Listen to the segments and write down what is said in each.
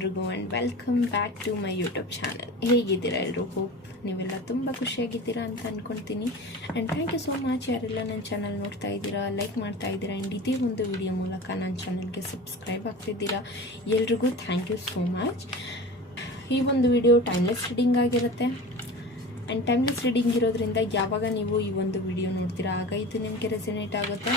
ಎಲ್ರಿಗೂ and welcome back to my YouTube channel. ಹೇಗಿದ್ದೀರಾ ಎಲ್ಲರೂ? ಹೋಪ್ ನೀವೆಲ್ಲ ತುಂಬ ಖುಷಿಯಾಗಿದ್ದೀರಾ ಅಂತ ಅಂದ್ಕೊಳ್ತೀನಿ. And thank you so much ಯಾರೆಲ್ಲ ನನ್ನ ಚಾನಲ್ ನೋಡ್ತಾ ಇದ್ದೀರಾ, ಲೈಕ್ ಮಾಡ್ತಾ ಇದ್ದೀರಾ ಆ್ಯಂಡ್ ಇದೇ ಒಂದು ವಿಡಿಯೋ ಮೂಲಕ ನನ್ನ ಚಾನಲ್ಗೆ ಸಬ್ಸ್ಕ್ರೈಬ್ ಆಗ್ತಿದ್ದೀರಾ. ಎಲ್ರಿಗೂ ಥ್ಯಾಂಕ್ ಯು ಸೋ ಮಚ್. ಈ ಒಂದು ವಿಡಿಯೋ ಟೈಮ್ಲೆಸ್ ರೀಡಿಂಗ್ ಆಗಿರುತ್ತೆ. ಆ್ಯಂಡ್ ಟೈಮ್ಲೆಸ್ ರೀಡಿಂಗ್ ಇರೋದ್ರಿಂದ ಯಾವಾಗ ನೀವು ಈ ಒಂದು ವಿಡಿಯೋ ನೋಡ್ತೀರಾ ಆಗ ಇದು ನಿಮಗೆ ರೆಸನೇಟ್ ಆಗುತ್ತೆ.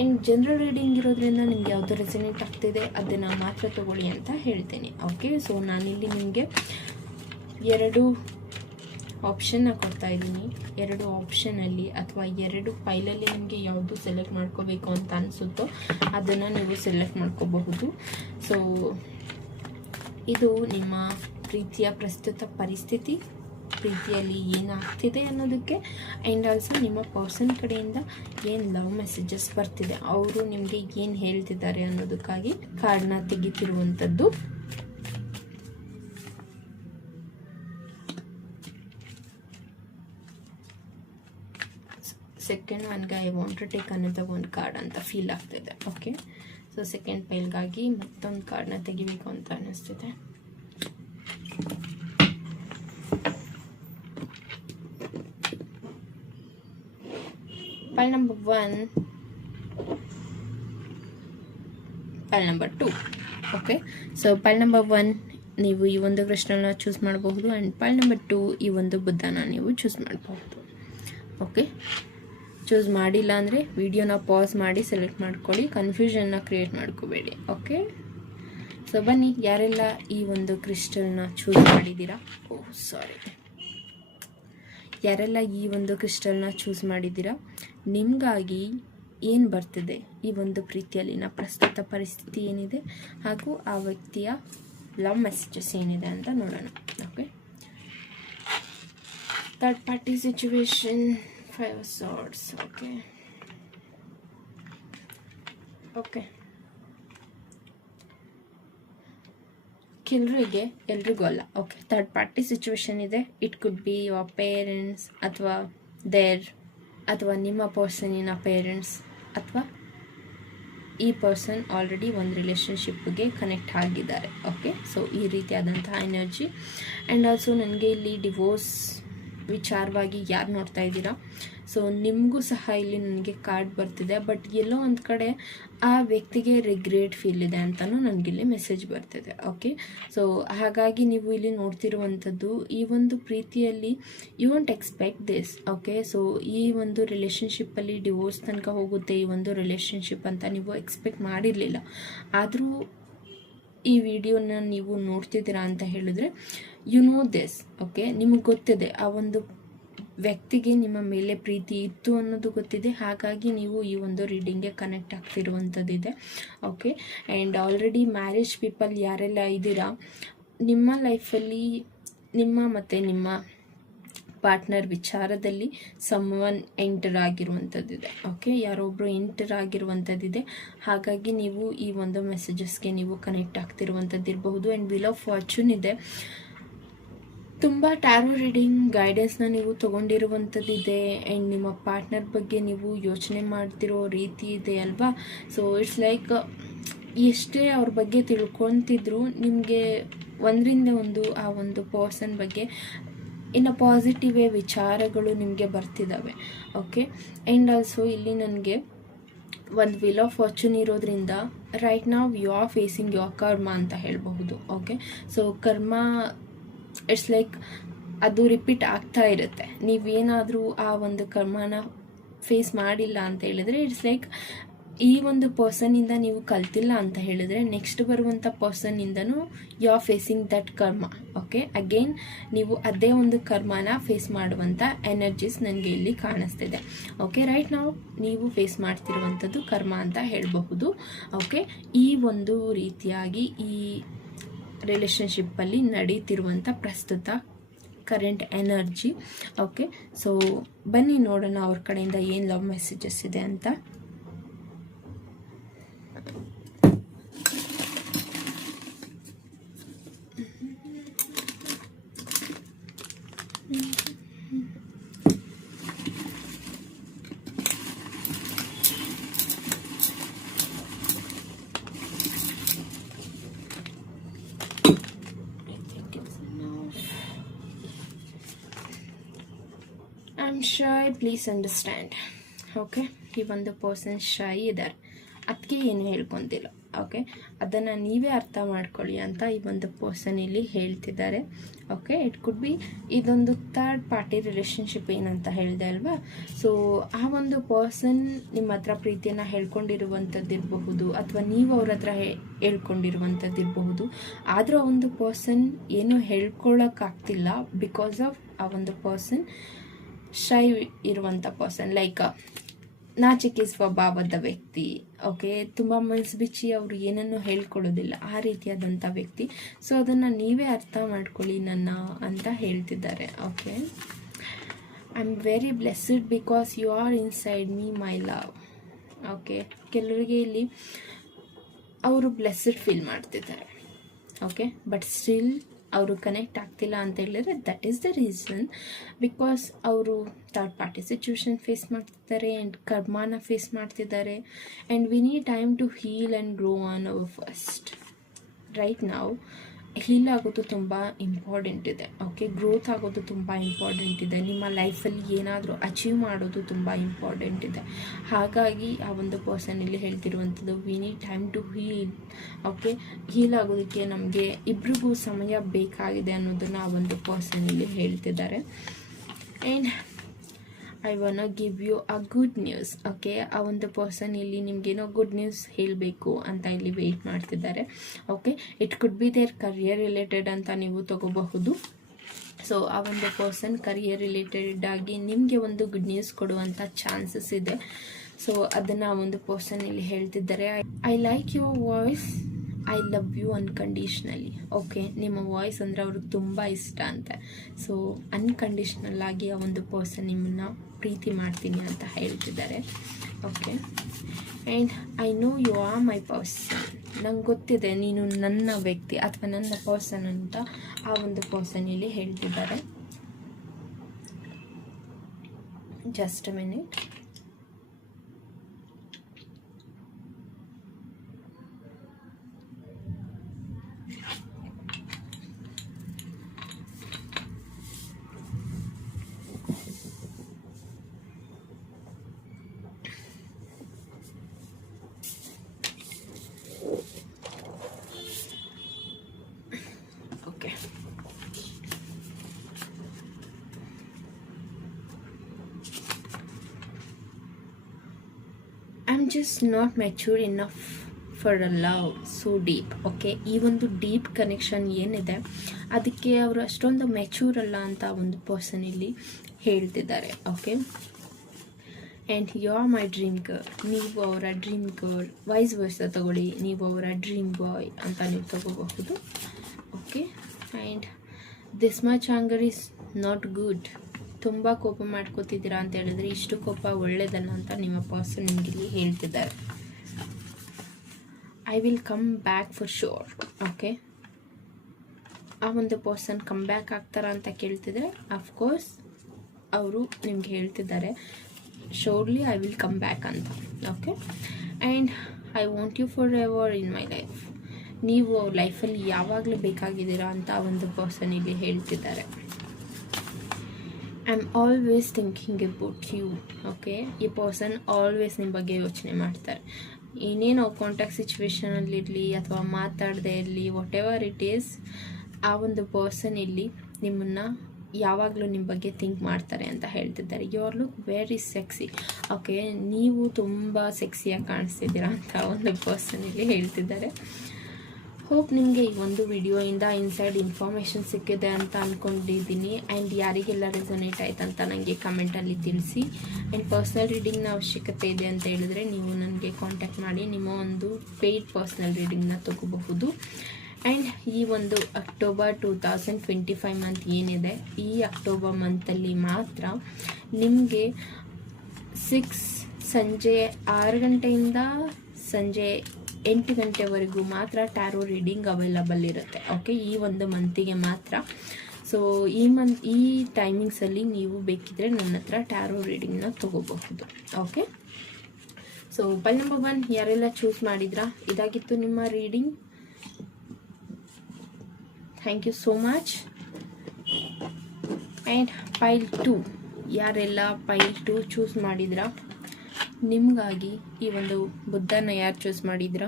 ಆ್ಯಂಡ್ ಜನರಲ್ ರೀಡಿಂಗ್ ಇರೋದ್ರಿಂದ ನಿಮ್ಗೆ ಯಾವುದು ರೆಸನೇಟ್ ಆಗ್ತಿದೆ ಅದನ್ನು ಮಾತ್ರ ತಗೊಳ್ಳಿ ಅಂತ ಹೇಳ್ತೀನಿ. ಓಕೆ, ಸೊ ನಾನಿಲ್ಲಿ ನಿಮಗೆ 2 ಆಪ್ಷನ್ನ ಕೊಡ್ತಾ ಇದ್ದೀನಿ. 2 ಆಪ್ಷನಲ್ಲಿ ಅಥವಾ 2 ಫೈಲಲ್ಲಿ ನಿಮಗೆ ಯಾವುದು ಸೆಲೆಕ್ಟ್ ಮಾಡ್ಕೋಬೇಕು ಅಂತ ಅನಿಸುತ್ತೋ ಅದನ್ನು ನೀವು ಸೆಲೆಕ್ಟ್ ಮಾಡ್ಕೋಬಹುದು. ಸೊ ಇದು ನಿಮ್ಮ ಪ್ರೀತಿಯ ಪ್ರಸ್ತುತ ಪರಿಸ್ಥಿತಿ, ಪ್ರೀತಿಯಲ್ಲಿ ಏನಾಗ್ತಿದೆ ಅನ್ನೋದಕ್ಕೆ, ಆ್ಯಂಡ್ ಆಲ್ಸೋ ನಿಮ್ಮ ಪರ್ಸನ್ ಕಡೆಯಿಂದ ಏನು ಲವ್ ಮೆಸೇಜಸ್ ಬರ್ತಿದೆ, ಅವರು ನಿಮಗೆ ಏನು ಹೇಳ್ತಿದ್ದಾರೆ ಅನ್ನೋದಕ್ಕಾಗಿ ಕಾರ್ಡ್ನ ತೆಗಿತಿರುವಂಥದ್ದು. ಸೆಕೆಂಡ್ ಒನ್ಗೆ ಐ ವಾಂಟ್ ಟು ಟೇಕ್ ಅನ್ನೋದು ಒಂದು ಕಾರ್ಡ್ ಅಂತ ಫೀಲ್ ಆಗ್ತಿದೆ. ಓಕೆ, ಸೊ ಸೆಕೆಂಡ್ ಪೈಲ್ಗಾಗಿ ಮತ್ತೊಂದು ಕಾರ್ಡ್ನ ತೆಗಿಬೇಕು ಅಂತ ಅನ್ನಿಸ್ತಿದೆ. ಪೈಲ್ number 1, ಪೈಲ್ number 2. Okay, so ಪೈಲ್ number 1 ನೀವು ಈ ಒಂದು ಕೃಷ್ಣನ ಚೂಸ್ ಮಾಡಬಹುದು ಆ್ಯಂಡ್ ಪೈಲ್ ನಂಬರ್ 2 ಈ ಒಂದು ಬುದ್ಧನ ನೀವು ಚೂಸ್ ಮಾಡಬಹುದು. ಓಕೆ, ಚೂಸ್ ಮಾಡಿಲ್ಲ ಅಂದರೆ ವಿಡಿಯೋನ ಪಾಸ್ ಮಾಡಿ ಸೆಲೆಕ್ಟ್ ಮಾಡ್ಕೊಳ್ಳಿ, ಕನ್ಫ್ಯೂಷನ್ನ ಕ್ರಿಯೇಟ್ ಮಾಡ್ಕೋಬೇಡಿ. ಓಕೆ, ಸೊ ಬನ್ನಿ, ಯಾರೆಲ್ಲ ಈ ಒಂದು ಕ್ರಿಸ್ಟಲ್ನ ಚೂಸ್ ಮಾಡಿದ್ದೀರಾ, ಯಾರೆಲ್ಲ ಈ ಒಂದು ಕ್ರಿಸ್ಟಲ್ನ ಚೂಸ್ ಮಾಡಿದ್ದೀರಾ, ನಿಮಗಾಗಿ ಏನು ಬರ್ತಿದೆ, ಈ ಒಂದು ಪ್ರೀತಿಯಲ್ಲಿನ ಪ್ರಸ್ತುತ ಪರಿಸ್ಥಿತಿ ಏನಿದೆ ಹಾಗೂ ಆ ವ್ಯಕ್ತಿಯ ಲವ್ ಮೆಸೇಜಸ್ ಏನಿದೆ ಅಂತ ನೋಡೋಣ. Okay, third party situation, 5 of swords. Okay, ಕೆಲವರಿಗೆ, ಎಲ್ರಿಗೂ ಅಲ್ಲ. ಓಕೆ, ಥರ್ಡ್ ಪಾರ್ಟಿ ಸಿಚುವೇಶನ್ ಇದೆ. It could be your parents ಅಥವಾ ನಿಮ್ಮ ಪರ್ಸನಿನ ಪೇರೆಂಟ್ಸ್, ಅಥವಾ ಈ ಪರ್ಸನ್ ಆಲ್ರೆಡಿ ಒಂದು ರಿಲೇಷನ್ಶಿಪ್ಗೆ ಕನೆಕ್ಟ್ ಆಗಿದ್ದಾರೆ. ಓಕೆ, ಸೊ ಈ ರೀತಿಯಾದಂತಹ ಎನರ್ಜಿ. ಆ್ಯಂಡ್ ಆಲ್ಸೋ ನನಗೆ ಇಲ್ಲಿ ಡಿವೋರ್ಸ್ ವಿಚಾರವಾಗಿ ಯಾರು ನೋಡ್ತಾ ಇದ್ದೀರಾ, ಸೊ ನಿಮಗೂ ಸಹ ಇಲ್ಲಿ ನನಗೆ ಕಾರ್ಡ್ ಬರ್ತಿದೆ. ಬಟ್ ಎಲ್ಲೋ ಒಂದು ಕಡೆ ಆ ವ್ಯಕ್ತಿಗೆ ರಿಗ್ರೆಟ್ ಫೀಲ್ ಇದೆ ಅಂತಲೂ ನನಗಿಲ್ಲಿ ಮೆಸೇಜ್ ಬರ್ತಿದೆ. ಓಕೆ, ಸೊ ಹಾಗಾಗಿ ನೀವು ಇಲ್ಲಿ ನೋಡ್ತಿರುವಂಥದ್ದು ಈ ಒಂದು ಪ್ರೀತಿಯಲ್ಲಿ you want expect this. Okay, so ಈ ಒಂದು ರಿಲೇಷನ್ಶಿಪ್ಪಲ್ಲಿ ಡಿವೋರ್ಸ್ ತನಕ ಹೋಗುತ್ತೆ ಈ ಒಂದು ರಿಲೇಷನ್ಶಿಪ್ ಅಂತ ನೀವು ಎಕ್ಸ್ಪೆಕ್ಟ್ ಮಾಡಿರಲಿಲ್ಲ. ಆದರೂ ಈ ವಿಡಿಯೋನ ನೀವು ನೋಡ್ತಿದ್ದೀರಾ ಅಂತ ಹೇಳಿದ್ರೆ ಯು ನೋ ದಿಸ್. ಓಕೆ, ನಿಮಗೆ ಗೊತ್ತಿದೆ ಆ ಒಂದು ವ್ಯಕ್ತಿಗೆ ನಿಮ್ಮ ಮೇಲೆ ಪ್ರೀತಿ ಇತ್ತು ಅನ್ನೋದು ಗೊತ್ತಿದೆ. ಹಾಗಾಗಿ ನೀವು ಈ ಒಂದು ರೀಡಿಂಗ್ಗೆ ಕನೆಕ್ಟ್ ಆಗ್ತಿರುವಂಥದ್ದಿದೆ. Okay, and already marriage people ಯಾರೆಲ್ಲ ಇದ್ದೀರಾ, ನಿಮ್ಮ ಲೈಫಲ್ಲಿ ನಿಮ್ಮ ಪಾರ್ಟ್ನರ್ ವಿಚಾರದಲ್ಲಿ ಸಮ್ವನ್ ಎಂಟರ್ ಆಗಿರುವಂಥದ್ದಿದೆ. ಓಕೆ, ಯಾರೊಬ್ಬರು ಎಂಟರ್ ಆಗಿರುವಂಥದ್ದಿದೆ. ಹಾಗಾಗಿ ನೀವು ಈ ಒಂದು ಮೆಸೇಜಸ್ಗೆ ನೀವು ಕನೆಕ್ಟ್ ಆಗ್ತಿರುವಂಥದ್ದಿರಬಹುದು. ಆ್ಯಂಡ್ ವೀಲ್ ಆಫ್ ಫಾರ್ಚೂನ್ ಇದೆ. ತುಂಬ ಟ್ಯಾರೋ ರೀಡಿಂಗ್ ಗೈಡೆನ್ಸ್ನ ನೀವು ತೊಗೊಂಡಿರುವಂಥದ್ದಿದೆ. ಆ್ಯಂಡ್ ನಿಮ್ಮ ಪಾರ್ಟ್ನರ್ ಬಗ್ಗೆ ನೀವು ಯೋಚನೆ ಮಾಡ್ತಿರೋ ರೀತಿ ಇದೆ ಅಲ್ವಾ. ಸೊ ಇಟ್ಸ್ ಲೈಕ್ ಎಷ್ಟೇ ಅವ್ರ ಬಗ್ಗೆ ತಿಳ್ಕೊತಿದ್ರು ನಿಮಗೆ ಒಂದರಿಂದ ಒಂದು ಆ ಒಂದು ಪರ್ಸನ್ ಬಗ್ಗೆ ಇನ್ನು ಪಾಸಿಟಿವ್ ವಿಚಾರಗಳು ನಿಮಗೆ ಬರ್ತಿದ್ದಾವೆ. ಓಕೆ, ಆ್ಯಂಡ್ ಆಲ್ಸೋ ಇಲ್ಲಿ ನನಗೆ ಒಂದು ವೀಲ್ ಆಫ್ ಫಾರ್ಚೂನ್ ಇರೋದ್ರಿಂದ right now you are facing your karma ಅಂತ ಹೇಳಬಹುದು. Okay, so karma it's like ಅದು ರಿಪೀಟ್ ಆಗ್ತಾ ಇರುತ್ತೆ. ನೀವೇನಾದರೂ ಆ ಒಂದು ಕರ್ಮನ ಫೇಸ್ ಮಾಡಿಲ್ಲ ಅಂತ ಹೇಳಿದರೆ ಇಟ್ಸ್ ಲೈಕ್ ಈ ಒಂದು ಪರ್ಸನ್ನಿಂದ ನೀವು ಕಲ್ತಿಲ್ಲ ಅಂತ ಹೇಳಿದರೆ ನೆಕ್ಸ್ಟ್ ಬರುವಂಥ ಪರ್ಸನ್ನಿಂದನೂ ಯು ಆರ್ ಫೇಸಿಂಗ್ ದಟ್ ಕರ್ಮ. ಓಕೆ, ಅಗೇನ್ ನೀವು ಅದೇ ಒಂದು ಕರ್ಮನ ಫೇಸ್ ಮಾಡುವಂಥ ಎನರ್ಜೀಸ್ ನನಗೆ ಇಲ್ಲಿ ಕಾಣಿಸ್ತಿದೆ. ಓಕೆ, ರೈಟ್ ನಾವು ನೀವು ಫೇಸ್ ಮಾಡ್ತಿರುವಂಥದ್ದು ಕರ್ಮ ಅಂತ ಹೇಳಬಹುದು. ಓಕೆ, ಈ ಒಂದು ರೀತಿಯಾಗಿ ಈ ರಿಲೇಷನ್ಶಿಪ್ಪಲ್ಲಿ ನಡೀತಿರುವಂಥ ಪ್ರಸ್ತುತ ಕರೆಂಟ್ ಎನರ್ಜಿ. ಓಕೆ, ಸೊ ಬನ್ನಿ ನೋಡೋಣ ಅವ್ರ ಕಡೆಯಿಂದ ಏನು ಲವ್ ಮೆಸೇಜಸ್ ಇದೆ ಅಂತ. I am shy, please understand. Okay, ಈ ಒಂದು ಪರ್ಸನ್ ಶೈ ಇದ್ದಾರೆ, ಅದಕ್ಕೆ ಏನು ಹೇಳ್ಕೊತಿಲ್ಲ. ಓಕೆ, ಅದನ್ನು ನೀವೇ ಅರ್ಥ ಮಾಡ್ಕೊಳ್ಳಿ ಅಂತ ಈ ಒಂದು ಪರ್ಸನ್ ಇಲ್ಲಿ ಹೇಳ್ತಿದ್ದಾರೆ. ಓಕೆ, ಇಟ್ ಕುಡ್ ಬಿ ಇದೊಂದು ಥರ್ಡ್ ಪಾರ್ಟಿ ರಿಲೇಷನ್ಶಿಪ್ ಏನಂತ ಹೇಳಿದೆ ಅಲ್ವಾ. ಸೊ ಆ ಒಂದು ಪರ್ಸನ್ ನಿಮ್ಮ ಹತ್ರ ಪ್ರೀತಿಯನ್ನು ಹೇಳ್ಕೊಂಡಿರುವಂಥದ್ದಿರಬಹುದು, ಅಥವಾ ನೀವು ಅವ್ರ ಹತ್ರ ಹೇಳ್ಕೊಂಡಿರುವಂಥದ್ದಿರಬಹುದು. ಆದರೂ ಆ ಒಂದು ಪರ್ಸನ್ ಏನು ಹೇಳ್ಕೊಳ್ಳೋಕ್ಕಾಗ್ತಿಲ್ಲ ಬಿಕಾಸ್ ಆಫ್ ಆ ಒಂದು ಪರ್ಸನ್ ಶೈ ಇರುವಂಥ ಪರ್ಸನ್, ಲೈಕ್ ನಾಚಿಕೆ ಸ್ವಭಾವದ ವ್ಯಕ್ತಿ. ಓಕೆ, ತುಂಬ ಮನಸ್ಸು ಬಿಚ್ಚಿ ಅವರು ಏನನ್ನು ಹೇಳ್ಕೊಳ್ಳೋದಿಲ್ಲ, ಆ ರೀತಿಯಾದಂಥ ವ್ಯಕ್ತಿ. ಸೊ ಅದನ್ನು ನೀವೇ ಅರ್ಥ ಮಾಡ್ಕೊಳ್ಳಿ ನನ್ನ ಅಂತ ಹೇಳ್ತಿದ್ದಾರೆ. Okay, I am very blessed because you are inside me my love. Okay, ಕೆಲವರಿಗೆ ಇಲ್ಲಿ ಅವರು ಬ್ಲೆಸ್ಡ್ ಫೀಲ್ ಮಾಡ್ತಿದ್ದಾರೆ. ಓಕೆ, ಬಟ್ ಸ್ಟಿಲ್ ಅವರು ಕನೆಕ್ಟ್ ಆಗ್ತಿಲ್ಲ ಅಂತ ಹೇಳಿದ್ರೆ that is the reason, because ಅವರು ಥರ್ಡ್ ಪಾರ್ಟಿ ಸಿಚುವೇಶನ್ ಫೇಸ್ ಮಾಡ್ತಿದ್ದಾರೆ ಆ್ಯಂಡ್ ಕರ್ಮಾನ ಫೇಸ್ ಮಾಡ್ತಿದ್ದಾರೆ. And we need time to heal and grow on our first. Right ನಾವು ಹೀಲ್ ಆಗೋದು ತುಂಬ ಇಂಪಾರ್ಟೆಂಟ್ ಇದೆ. ಓಕೆ, ಗ್ರೋತ್ ಆಗೋದು ತುಂಬ ಇಂಪಾರ್ಟೆಂಟ್ ಇದೆ. ನಿಮ್ಮ ಲೈಫಲ್ಲಿ ಏನಾದರೂ ಅಚೀವ್ ಮಾಡೋದು ತುಂಬ ಇಂಪಾರ್ಟೆಂಟ್ ಇದೆ. ಹಾಗಾಗಿ ಆ ಒಂದು ಪರ್ಸನ್ ಇಲ್ಲಿ ಹೇಳ್ತಿರುವಂಥದ್ದು we need time to heal. Okay, heal ಆಗೋದಕ್ಕೆ ನಮಗೆ ಇಬ್ರಿಗೂ ಸಮಯ ಬೇಕಾಗಿದೆ ಅನ್ನೋದನ್ನು ಆ ಒಂದು ಪರ್ಸನ್ ಇಲ್ಲಿ ಹೇಳ್ತಿದ್ದಾರೆ. And I want give you a good news. Okay, ಆ ಒಂದು ಪರ್ಸನ್ ಇಲ್ಲಿ ನಿಮಗೇನೋ ಗುಡ್ ನ್ಯೂಸ್ ಹೇಳಬೇಕು ಅಂತ ಇಲ್ಲಿ ವೆಯ್ಟ್ ಮಾಡ್ತಿದ್ದಾರೆ. Okay, it could be there career related ಅಂತ ನೀವು ತಗೋಬಹುದು. ಸೊ ಆ ಒಂದು ಪರ್ಸನ್ ಕರಿಯರ್ ರಿಲೇಟೆಡ್ ಆಗಿ ನಿಮಗೆ ಒಂದು ಗುಡ್ ನ್ಯೂಸ್ ಕೊಡುವಂಥ ಚಾನ್ಸಸ್ ಇದೆ. ಸೊ ಅದನ್ನು ಆ ಒಂದು ಪರ್ಸನ್ ಇಲ್ಲಿ ಹೇಳ್ತಿದ್ದಾರೆ. I like your voice, I love you unconditionally. Okay, ನಿಮ್ಮ ವಾಯ್ಸ್ ಅಂದರೆ ಅವ್ರಿಗೆ ತುಂಬ ಇಷ್ಟ ಅಂತೆ. ಸೊ ಅನ್ಕಂಡೀಷ್ನಲ್ ಆಗಿ ಆ ಒಂದು ಪರ್ಸನ್ ನಿಮ್ಮನ್ನು ಪ್ರೀತಿ ಮಾಡ್ತೀನಿ ಅಂತ ಹೇಳ್ತಿದ್ದಾರೆ. Okay, and I know you are my person. ನಂಗೆ ಗೊತ್ತಿದೆ ನೀನು ನನ್ನ ವ್ಯಕ್ತಿ ಅಥವಾ ನನ್ನ ಪರ್ಸನ್ ಅಂತ ಆ ಒಂದು ಪರ್ಸನ್ ಇಲ್ಲಿ ಹೇಳ್ತಿದ್ದಾರೆ. Just a minute. I'm just not mature enough for a love so deep. Okay, ಈ ಒಂದು ಡೀಪ್ ಕನೆಕ್ಷನ್ ಏನಿದೆ ಅದಕ್ಕೆ ಅವರು ಅಷ್ಟೊಂದು ಮೆಚೂರ್ ಅಲ್ಲ ಅಂತ ಒಂದು ಪರ್ಸನ್ ಇಲ್ಲಿ ಹೇಳ್ತಿದ್ದಾರೆ. Okay, and you are my dream girl. ನೀವು ಅವರ ಡ್ರೀಮ್ ಗರ್ಲ್. ವೈಸ್ ವರ್ಸ ತಗೊಳ್ಳಿ, ನೀವು ಅವರ ಡ್ರೀಮ್ ಬಾಯ್ ಅಂತ ನೀವು ತಗೋಬಹುದು. Okay, and this much anger is not good. ತುಂಬ ಕೋಪ ಮಾಡ್ಕೋತಿದ್ದೀರಾ ಅಂತ ಹೇಳಿದ್ರೆ ಇಷ್ಟು ಕೋಪ ಒಳ್ಳೇದಲ್ಲ ಅಂತ ನಿಮ್ಮ ಪರ್ಸನ್ ನಿಮಗಿಲ್ಲಿ ಹೇಳ್ತಿದ್ದಾರೆ. I will come back for sure. Okay, ಆ ಒಂದು ಪರ್ಸನ್ ಕಮ್ ಬ್ಯಾಕ್ ಆಗ್ತಾರಾ ಅಂತ ಕೇಳ್ತಿದ್ರೆ ಅಫ್ಕೋರ್ಸ್ ಅವರು ನಿಮ್ಗೆ ಹೇಳ್ತಿದ್ದಾರೆ surely I will come back ಅಂತ. Okay, and I want you for ever in my life. ನೀವು ಅವ್ರ ಲೈಫಲ್ಲಿ ಯಾವಾಗಲೂ ಬೇಕಾಗಿದ್ದೀರಾ ಅಂತ ಒಂದು ಪರ್ಸನ್ ಇಲ್ಲಿ ಹೇಳ್ತಿದ್ದಾರೆ. I am always thinking about you. Okay, ಈ ಪರ್ಸನ್ ಆಲ್ವೇಸ್ ನಿಮ್ಮ ಬಗ್ಗೆ ಯೋಚನೆ ಮಾಡ್ತಾರೆ. ಏನೇನು ಕಾಂಟ್ಯಾಕ್ಟ್ ಸಿಚುವೇಶನಲ್ಲಿರಲಿ ಅಥವಾ ಮಾತಾಡದೇ ಇರಲಿ, ವಾಟ್ ಎವರ್ ಇಟ್ ಈಸ್, ಆ ಒಂದು ಪರ್ಸನ್ ಇಲ್ಲಿ ನಿಮ್ಮನ್ನು ಯಾವಾಗಲೂ ನಿಮ್ಮ ಬಗ್ಗೆ ಥಿಂಕ್ ಮಾಡ್ತಾರೆ ಅಂತ ಹೇಳ್ತಿದ್ದಾರೆ. You are look very sexy. Okay, ನೀವು ತುಂಬ ಸೆಕ್ಸಿಯಾಗಿ ಕಾಣಿಸ್ತಿದ್ದೀರಾ ಅಂತ ಒಂದು ಪರ್ಸನ್ ಇಲ್ಲಿ ಹೇಳ್ತಿದ್ದಾರೆ. ಹೋಪ್ ನಿಮಗೆ ಈ ಒಂದು ವಿಡಿಯೋಯಿಂದ ಇನ್ಸೈಡ್ ಇನ್ಫಾರ್ಮೇಷನ್ ಸಿಕ್ಕಿದೆ ಅಂತ ಅಂದ್ಕೊಂಡಿದ್ದೀನಿ. ಆ್ಯಂಡ್ ಯಾರಿಗೆಲ್ಲ ರೆಸೊನೇಟ್ ಆಯ್ತು ಅಂತ ನನಗೆ ಕಮೆಂಟಲ್ಲಿ ತಿಳಿಸಿ. ಆ್ಯಂಡ್ ಪರ್ಸ್ನಲ್ ರೀಡಿಂಗ್ನ ಅವಶ್ಯಕತೆ ಇದೆ ಅಂತ ಹೇಳಿದ್ರೆ ನೀವು ನನಗೆ ಕಾಂಟ್ಯಾಕ್ಟ್ ಮಾಡಿ ನಿಮ್ಮ ಒಂದು ಪೇಯ್ಡ್ ಪರ್ಸ್ನಲ್ ರೀಡಿಂಗ್ನ ತಗೋಬಹುದು. ಆ್ಯಂಡ್ ಈ ಒಂದು ಅಕ್ಟೋಬರ್ 2025 ಮಂತ್ ಏನಿದೆ, ಈ ಅಕ್ಟೋಬರ್ ಮಂತಲ್ಲಿ ಮಾತ್ರ ನಿಮಗೆ ಸಂಜೆ 6 ಗಂಟೆಯಿಂದ ಸಂಜೆ 8 ಗಂಟೆವರೆಗೂ ಮಾತ್ರ ಟ್ಯಾರೋ ರೀಡಿಂಗ್ ಅವೈಲಬಲ್ ಇರುತ್ತೆ. ಓಕೆ, ಈ ಒಂದು ಮಂತಿಗೆ ಮಾತ್ರ. ಸೊ ಈ ಟೈಮಿಂಗ್ಸಲ್ಲಿ ನೀವು ಬೇಕಿದ್ರೆ ನನ್ನ ಹತ್ರ ಟ್ಯಾರೋ ರೀಡಿಂಗ್ನ ತೊಗೋಬಹುದು. ಓಕೆ, ಸೊ ಪೈಲ್ ನಂಬರ್ 1 ಯಾರೆಲ್ಲ ಚೂಸ್ ಮಾಡಿದ್ರಾ, ಇದಾಗಿತ್ತು ನಿಮ್ಮ ರೀಡಿಂಗ್. Thank you so much. And pile 2 ಯಾರೆಲ್ಲ ಪೈಲ್ 2 ಚೂಸ್ ಮಾಡಿದ್ರ, ನಿಮಗಾಗಿ ಈ ಒಂದು ಬುದ್ಧನ ಯಾರು ಚೂಸ್ ಮಾಡಿದ್ರ,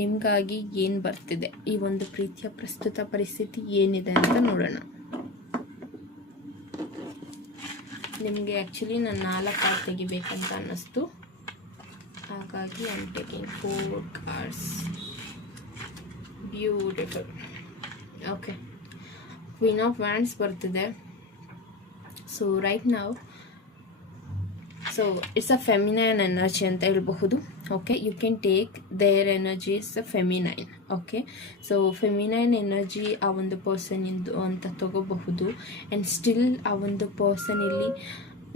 ನಿಮಗಾಗಿ ಏನು ಬರ್ತಿದೆ, ಈ ಒಂದು ಪ್ರೀತಿಯ ಪ್ರಸ್ತುತ ಪರಿಸ್ಥಿತಿ ಏನಿದೆ ಅಂತ ನೋಡೋಣ. ನಿಮಗೆ ಆ್ಯಕ್ಚುಲಿ ನಾನು 4 ಕಾರ್ಡ್ ತೆಗಿಬೇಕಂತ ಅನ್ನಿಸ್ತು, ಹಾಗಾಗಿ I am taking 4 cards. Beautiful. Okay, queen of wands ಬರ್ತಿದೆ. So right now it's a feminine energy ಅಂತ ಹೇಳ್ಬಹುದು. Okay, you can take there energy is a feminine. Okay, so feminine energy ಆ ಒಂದು person ಇಂದು ಅಂತ ತಗೋಬಹುದು. ಆ್ಯಂಡ್ ಸ್ಟಿಲ್ ಆ ಒಂದು person ಇಲ್ಲಿ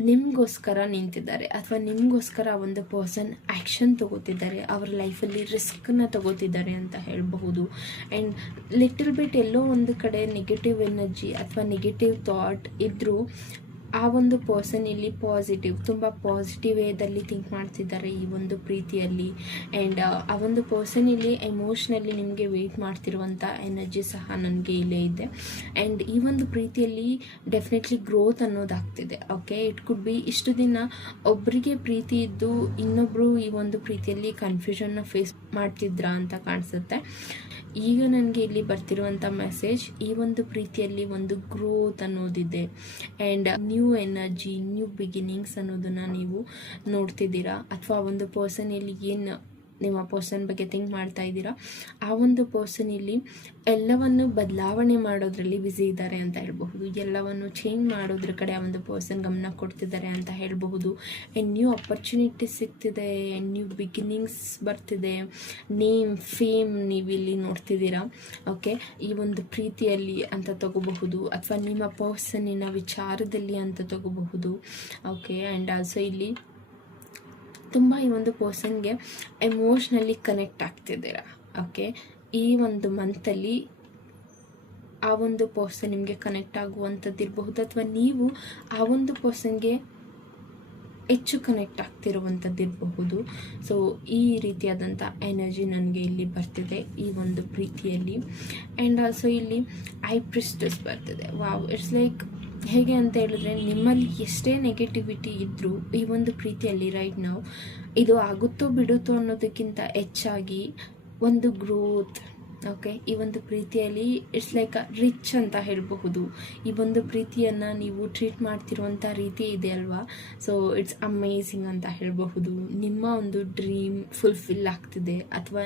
ನಿಮಗೋಸ್ಕರ ನಿಂತಿದ್ದಾರೆ, ಅಥವಾ ನಿಮಗೋಸ್ಕರ ಆ ಒಂದು ಪರ್ಸನ್ ಆ್ಯಕ್ಷನ್ ತಗೋತಿದ್ದಾರೆ, ಅವರ ಲೈಫಲ್ಲಿ ರಿಸ್ಕನ್ನ ತಗೋತಿದ್ದಾರೆ ಅಂತ ಹೇಳಬಹುದು. ಆ್ಯಂಡ್ ಲಿಟಲ್ ಬಿಟ್ ಎಲ್ಲೋ ಒಂದು ಕಡೆ ನೆಗೆಟಿವ್ ಎನರ್ಜಿ ಅಥವಾ ನೆಗೆಟಿವ್ ಥಾಟ್ ಇದ್ದರೂ ಆ ಒಂದು ಪರ್ಸನ್ ಇಲ್ಲಿ ತುಂಬ ಪಾಸಿಟಿವ್ ವೇದಲ್ಲಿ ಥಿಂಕ್ ಮಾಡ್ತಿದ್ದಾರೆ ಈ ಒಂದು ಪ್ರೀತಿಯಲ್ಲಿ. ಆ್ಯಂಡ್ ಆ ಒಂದು ಪರ್ಸನ್ ಇಲ್ಲಿ ಎಮೋಷ್ನಲಿ ನಿಮಗೆ ವೆಯ್ಟ್ ಮಾಡ್ತಿರುವಂಥ ಎನರ್ಜಿ ಸಹ ನನಗೆ ಇಲ್ಲೇ ಇದೆ. ಆ್ಯಂಡ್ ಈ ಒಂದು ಪ್ರೀತಿಯಲ್ಲಿ ಡೆಫಿನೆಟ್ಲಿ ಗ್ರೋತ್ ಅನ್ನೋದಾಗ್ತಿದೆ. ಓಕೆ, ಇಟ್ ಕುಡ್ ಬಿ ಇಷ್ಟು ದಿನ ಒಬ್ಬರಿಗೆ ಪ್ರೀತಿ ಇದ್ದು ಇನ್ನೊಬ್ಬರು ಈ ಒಂದು ಪ್ರೀತಿಯಲ್ಲಿ ಕನ್ಫ್ಯೂಷನ್ನ ಫೇಸ್ ಮಾಡ್ತಿದ್ರಾ ಅಂತ ಕಾಣಿಸುತ್ತೆ. ಈಗ ನನಗೆ ಇಲ್ಲಿ ಬರ್ತಿರುವಂಥ ಮೆಸೇಜ್, ಈ ಒಂದು ಪ್ರೀತಿಯಲ್ಲಿ ಒಂದು ಗ್ರೋತ್ ಅನ್ನೋದಿದೆ. And new energy, new beginnings ಅನ್ನೋದನ್ನು ನೀವು ನೋಡ್ತಿದ್ದೀರಾ. ಅಥವಾ ಒಂದು ಪರ್ಸನ್ ಇಲ್ಲಿ ಏನು ನಿಮ್ಮ ಪರ್ಸನ್ ಬಗ್ಗೆ ಥಿಂಕ್ ಮಾಡ್ತಾ ಇದ್ದೀರಾ, ಆ ಒಂದು ಪರ್ಸನ್ ಇಲ್ಲಿ ಎಲ್ಲವನ್ನು ಬದಲಾವಣೆ ಮಾಡೋದ್ರಲ್ಲಿ ಬ್ಯುಸಿ ಇದ್ದಾರೆ ಅಂತ ಹೇಳಬಹುದು. ಎಲ್ಲವನ್ನು ಚೇಂಜ್ ಮಾಡೋದ್ರ ಕಡೆ ಆ ಒಂದು ಪರ್ಸನ್ ಗಮನ ಕೊಡ್ತಿದ್ದಾರೆ ಅಂತ ಹೇಳಬಹುದು. ಆ್ಯಂಡ್ ನ್ಯೂ ಅಪರ್ಚುನಿಟಿ ಸಿಗ್ತಿದೆ, ನ್ಯೂ ಬಿಗಿನಿಂಗ್ಸ್ ಬರ್ತಿದೆ, ನೇಮ್ ಫೇಮ್ ನೀವು ಇಲ್ಲಿ ನೋಡ್ತಿದ್ದೀರಾ. ಓಕೆ, ಈ ಒಂದು ಪ್ರೀತಿಯಲ್ಲಿ ಅಂತ ತಗೋಬಹುದು, ಅಥವಾ ನಿಮ್ಮ ಪರ್ಸನ್ನಿನ ವಿಚಾರದಲ್ಲಿ ಅಂತ ತಗೋಬಹುದು. ಓಕೆ, ಆ್ಯಂಡ್ ಆಲ್ಸೋ ಇಲ್ಲಿ ತುಂಬ ಈ ಒಂದು ಪರ್ಸನ್ಗೆ ಎಮೋಷ್ನಲಿ ಕನೆಕ್ಟ್ ಆಗ್ತಿದ್ದೀರಾ. ಓಕೆ, ಈ ಒಂದು ಮಂತಲ್ಲಿ ಆ ಒಂದು ಪರ್ಸನ್ ನಿಮಗೆ ಕನೆಕ್ಟ್ ಆಗುವಂಥದ್ದು ಇರಬಹುದು, ಅಥವಾ ನೀವು ಆ ಒಂದು ಪರ್ಸನ್ಗೆ ಹೆಚ್ಚು ಕನೆಕ್ಟ್ ಆಗ್ತಿರುವಂಥದ್ದು ಇರಬಹುದು. ಸೊ ಈ ರೀತಿಯಾದಂಥ ಎನರ್ಜಿ ನನಗೆ ಇಲ್ಲಿ ಬರ್ತಿದೆ ಈ ಒಂದು ಪ್ರೀತಿಯಲ್ಲಿ. ಆ್ಯಂಡ್ ಆಲ್ಸೋ ಇಲ್ಲಿ ಐ ಪ್ರಿಸ್ಟಸ್ ಬರ್ತಿದೆ. ವಾವ್, ಇಟ್ಸ್ ಲೈಕ್ ಹೇಗೆ ಅಂತ ಹೇಳಿದ್ರೆ, ನಿಮ್ಮಲ್ಲಿ ಎಷ್ಟೇ ನೆಗೆಟಿವಿಟಿ ಇದ್ದರೂ ಈ ಒಂದು ಪ್ರೀತಿಯಲ್ಲಿ ರೈಟ್ ನಾವು ಇದು ಆಗುತ್ತೋ ಬಿಡುತ್ತೋ ಅನ್ನೋದಕ್ಕಿಂತ ಹೆಚ್ಚಾಗಿ ಒಂದು ಗ್ರೋತ್. ಓಕೆ, ಈ ಒಂದು ಪ್ರೀತಿಯಲ್ಲಿ ಇಟ್ಸ್ ಲೈಕ್ ರಿಚ್ ಅಂತ ಹೇಳಬಹುದು. ಈ ಒಂದು ಪ್ರೀತಿಯನ್ನು ನೀವು ಟ್ರೀಟ್ ಮಾಡ್ತಿರುವಂಥ ರೀತಿ ಇದೆ ಅಲ್ವಾ, ಸೊ ಇಟ್ಸ್ ಅಮೇಝಿಂಗ್ ಅಂತ ಹೇಳಬಹುದು. ನಿಮ್ಮ ಒಂದು ಡ್ರೀಮ್ ಫುಲ್ಫಿಲ್ ಆಗ್ತಿದೆ, ಅಥವಾ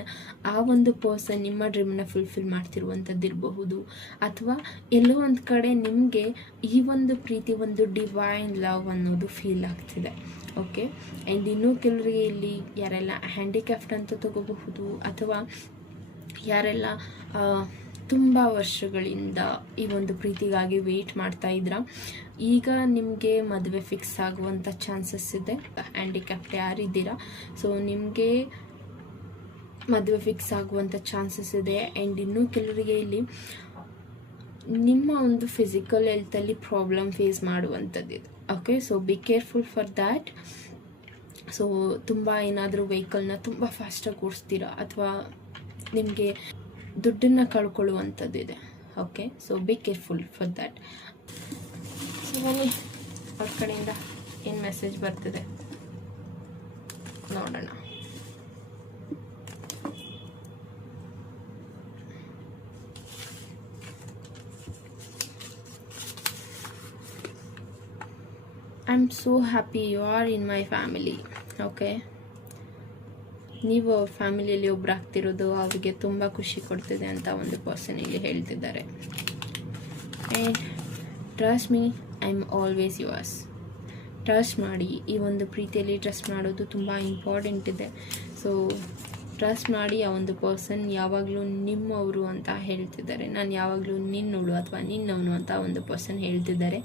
ಆ ಒಂದು ಪರ್ಸನ್ ನಿಮ್ಮ ಡ್ರೀಮನ್ನ ಫುಲ್ಫಿಲ್ ಮಾಡ್ತಿರುವಂಥದ್ದು ಇರಬಹುದು, ಅಥವಾ ಎಲ್ಲೋ ಒಂದು ಕಡೆ ನಿಮಗೆ ಈ ಒಂದು ಪ್ರೀತಿ ಒಂದು ಡಿವೈನ್ ಲವ್ ಅನ್ನೋದು ಫೀಲ್ ಆಗ್ತಿದೆ. ಓಕೆ, ಆ್ಯಂಡ್ ಇನ್ನೂ ಕೆಲವರಿಗೆ ಇಲ್ಲಿ ಯಾರೆಲ್ಲ ಹ್ಯಾಂಡಿಕ್ಯಾಫ್ಟ್ ಅಂತ ತಗೋಬಹುದು, ಅಥವಾ ಯಾರೆಲ್ಲ ತುಂಬ ವರ್ಷಗಳಿಂದ ಈ ಒಂದು ಪ್ರೀತಿಗಾಗಿ ವೆಯ್ಟ್ ಮಾಡ್ತಾ ಇದ್ರ, ಈಗ ನಿಮಗೆ ಮದುವೆ ಫಿಕ್ಸ್ ಆಗುವಂಥ ಚಾನ್ಸಸ್ ಇದೆ. ಹ್ಯಾಂಡಿಕ್ಯಾಪ್ಟ್ ಯಾರಿದ್ದೀರಾ, ಸೊ ನಿಮಗೆ ಮದುವೆ ಫಿಕ್ಸ್ ಆಗುವಂಥ ಚಾನ್ಸಸ್ ಇದೆ. ಆ್ಯಂಡ್ ಇನ್ನೂ ಕೆಲವರಿಗೆ ಇಲ್ಲಿ ನಿಮ್ಮ ಒಂದು ಫಿಸಿಕಲ್ ಹೆಲ್ತಲ್ಲಿ ಪ್ರಾಬ್ಲಮ್ ಫೇಸ್ ಮಾಡುವಂಥದ್ದಿದೆ. Okay, so be careful for that. So ತುಂಬ ಏನಾದರೂ ವೆಹಿಕಲ್ನ ತುಂಬ ಫಾಸ್ಟಾಗಿ ಓಡಿಸ್ತೀರಾ, ಅಥವಾ ನಿಮಗೆ ದುಡ್ಡನ್ನು ಕಳ್ಕೊಳ್ಳುವಂಥದ್ದು ಇದೆ. Okay, so be careful for that. So ಬನ್ನಿ ಅವ್ರ ಕಡೆಯಿಂದ ಏನು ಮೆಸೇಜ್ ಬರ್ತಿದೆ ನೋಡೋಣ. I am so happy you are in my family. Okay, ನೀವು ಅವ್ರ ಫ್ಯಾಮಿಲಿಯಲ್ಲಿ ಒಬ್ರು ಆಗ್ತಿರೋದು ಅವರಿಗೆ ತುಂಬ ಖುಷಿ ಕೊಡ್ತಿದೆ ಅಂತ ಒಂದು ಪರ್ಸನ್ ಇಲ್ಲಿ ಹೇಳ್ತಿದ್ದಾರೆ. And trust me, I am always yours. Trust ಮಾಡಿ, ಈ ಒಂದು ಪ್ರೀತಿಯಲ್ಲಿ ಟ್ರಸ್ಟ್ ಮಾಡೋದು ತುಂಬ ಇಂಪಾರ್ಟೆಂಟ್ ಇದೆ. ಸೊ ಟ್ರಸ್ಟ್ ಮಾಡಿ, ಆ ಒಂದು ಪರ್ಸನ್ ಯಾವಾಗಲೂ ನಿಮ್ಮವರು ಅಂತ ಹೇಳ್ತಿದ್ದಾರೆ. ನಾನು ಯಾವಾಗಲೂ ನಿನ್ನೋಳು ಅಥವಾ ನಿನ್ನವನು ಅಂತ ಒಂದು ಪರ್ಸನ್ ಹೇಳ್ತಿದ್ದಾರೆ.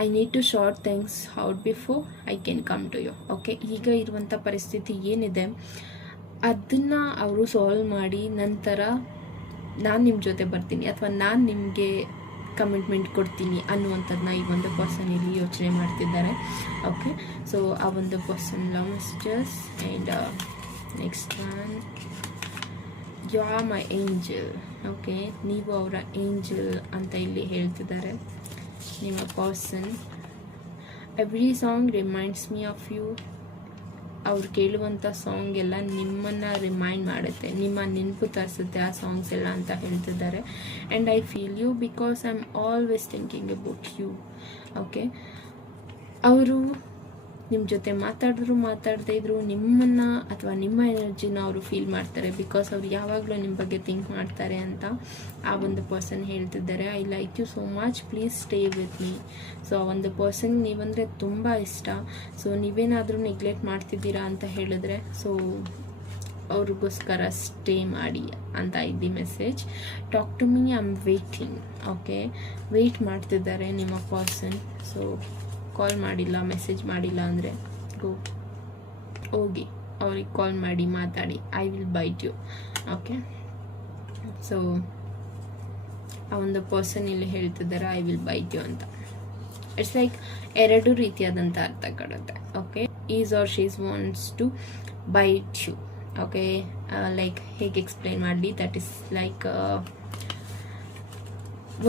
I need to sort things out before I can come to you. Okay, ಈಗ ಇರುವಂಥ ಪರಿಸ್ಥಿತಿ ಏನಿದೆ ಅದನ್ನು ಅವರು ಸಾಲ್ವ್ ಮಾಡಿ ನಂತರ ನಾನು ನಿಮ್ಮ ಜೊತೆ ಬರ್ತೀನಿ, ಅಥವಾ ನಾನು ನಿಮಗೆ ಕಮಿಟ್ಮೆಂಟ್ ಕೊಡ್ತೀನಿ ಅನ್ನುವಂಥದ್ದನ್ನ ಈ ಒಂದು ಪರ್ಸನ್ ಇಲ್ಲಿ ಯೋಚನೆ ಮಾಡ್ತಿದ್ದಾರೆ. ಓಕೆ, ಸೊ ಆ ಒಂದು person love messages. And next one, you are my angel. Okay, ನೀವು ಅವರ ಏಂಜಲ್ ಅಂತ ಇಲ್ಲಿ ಹೇಳ್ತಿದ್ದಾರೆ. ನಿಮ್ಮ person every song reminds me of you. ಅವ್ರು ಕೇಳುವಂಥ ಸಾಂಗ್ ಎಲ್ಲ ನಿಮ್ಮನ್ನು ರಿಮೈಂಡ್ ಮಾಡುತ್ತೆ, ನಿಮ್ಮ ನೆನಪು ತರಿಸುತ್ತೆ ಆ ಸಾಂಗ್ಸ್ ಎಲ್ಲ ಅಂತ ಹೇಳ್ತಿದ್ದಾರೆ. And I feel you because I am always thinking about you. Okay, ಅವರು ನಿಮ್ಮ ಜೊತೆ ಮಾತಾಡದೇ ಇದ್ರು ನಿಮ್ಮನ್ನು ಅಥವಾ ನಿಮ್ಮ ಎನರ್ಜಿನ ಅವರು ಫೀಲ್ ಮಾಡ್ತಾರೆ, ಬಿಕಾಸ್ ಅವ್ರು ಯಾವಾಗಲೂ ನಿಮ್ಮ ಬಗ್ಗೆ ಥಿಂಕ್ ಮಾಡ್ತಾರೆ ಅಂತ ಆ ಒಂದು ಪರ್ಸನ್ ಹೇಳ್ತಿದ್ದಾರೆ. I like you so much, please stay with me. So ಆ ಒಂದು ಪರ್ಸನ್ ನೀವಂದರೆ ತುಂಬ ಇಷ್ಟ. ಸೊ ನೀವೇನಾದರೂ ನೆಗ್ಲೆಕ್ಟ್ ಮಾಡ್ತಿದ್ದೀರಾ ಅಂತ ಹೇಳಿದ್ರೆ ಸೊ ಅವ್ರಿಗೋಸ್ಕರ ಸ್ಟೇ ಮಾಡಿ ಅಂತ ಇದ್ದಿ message. Talk to me, I am waiting. Okay, wait ಮಾಡ್ತಿದ್ದಾರೆ ನಿಮ್ಮ ಪರ್ಸನ್. ಸೊ ಕಾಲ್ ಮಾಡಿಲ್ಲ, ಮೆಸೇಜ್ ಮಾಡಿಲ್ಲ ಅಂದರೆ ಹೋಗಿ ಅವ್ರಿಗೆ ಕಾಲ್ ಮಾಡಿ ಮಾತಾಡಿ. I will bite you. Okay, so ಆ ಒಂದು ಪರ್ಸನ್ ಇಲ್ಲಿ ಹೇಳ್ತಿದ್ದಾರೆ ಐ ವಿಲ್ ಬೈಟ್ ಯು ಅಂತ. ಇಟ್ಸ್ ಲೈಕ್ ಎರಡು ರೀತಿಯಾದಂಥ ಅರ್ಥ ಕೊಡುತ್ತೆ. Okay, he's or she's wants to bite you. Okay, like ಹೇಗೆ ಎಕ್ಸ್ಪ್ಲೈನ್ ಮಾಡಲಿ, ದಟ್ ಇಸ್ ಲೈಕ್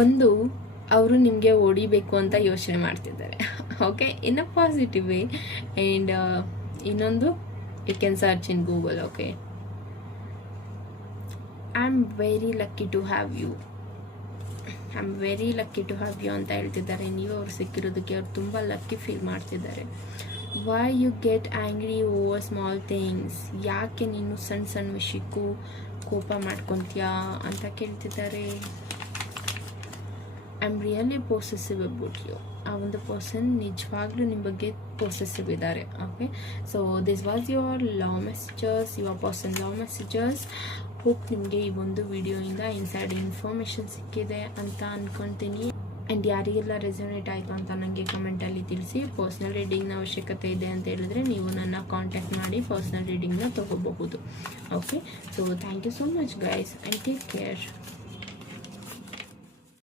ಒಂದು ಅವರು ನಿಮಗೆ ಹೊಡಿಬೇಕು ಅಂತ ಯೋಚನೆ ಮಾಡ್ತಿದ್ದಾರೆ. Okay, in a positive way. And ಇನ್ನೊಂದು you can search in Google. Okay, I am very lucky to have you. I am very lucky to have you ಅಂತ ಹೇಳ್ತಿದ್ದಾರೆ. ನೀವು ಅವ್ರು ಸಿಕ್ಕಿರೋದಕ್ಕೆ ಅವ್ರು ತುಂಬ ಲಕ್ಕಿ ಫೀಲ್ ಮಾಡ್ತಿದ್ದಾರೆ. Why you get angry over small things. ಯಾಕೆ ನೀನು ಸಣ್ಣ ಸಣ್ಣ ವಿಷಯಕ್ಕೂ ಕೋಪ ಮಾಡ್ಕೊತೀಯಾ ಅಂತ ಕೇಳ್ತಿದ್ದಾರೆ. I am really possessive about you. ಆ ಒಂದು ಪರ್ಸನ್ ನಿಜವಾಗ್ಲೂ ನಿಮ್ಮ ಬಗ್ಗೆ ಪೊಸೆಸಿವ್ ಇದ್ದಾರೆ. Okay, so this was your love messages, your person love messages. Hope ನಿಮಗೆ ಈ ಒಂದು ವಿಡಿಯೋಯಿಂದ ಇನ್ಸೈಡ್ ಇನ್ಫಾರ್ಮೇಷನ್ ಸಿಕ್ಕಿದೆ ಅಂತ ಅಂದ್ಕೊತೀನಿ. ಆ್ಯಂಡ್ ಯಾರಿಗೆಲ್ಲ ರೆಸೊನೇಟ್ ಆಯಿತು ಅಂತ ನನಗೆ ಕಮೆಂಟಲ್ಲಿ ತಿಳಿಸಿ. ಪರ್ಸ್ನಲ್ ರೀಡಿಂಗ್ನ ಅವಶ್ಯಕತೆ ಇದೆ ಅಂತ ಹೇಳಿದ್ರೆ ನೀವು ನನ್ನ ಕಾಂಟ್ಯಾಕ್ಟ್ ಮಾಡಿ ಪರ್ಸ್ನಲ್ ರೀಡಿಂಗ್ನ ತೊಗೋಬಹುದು. Okay, so thank you so much guys and take care.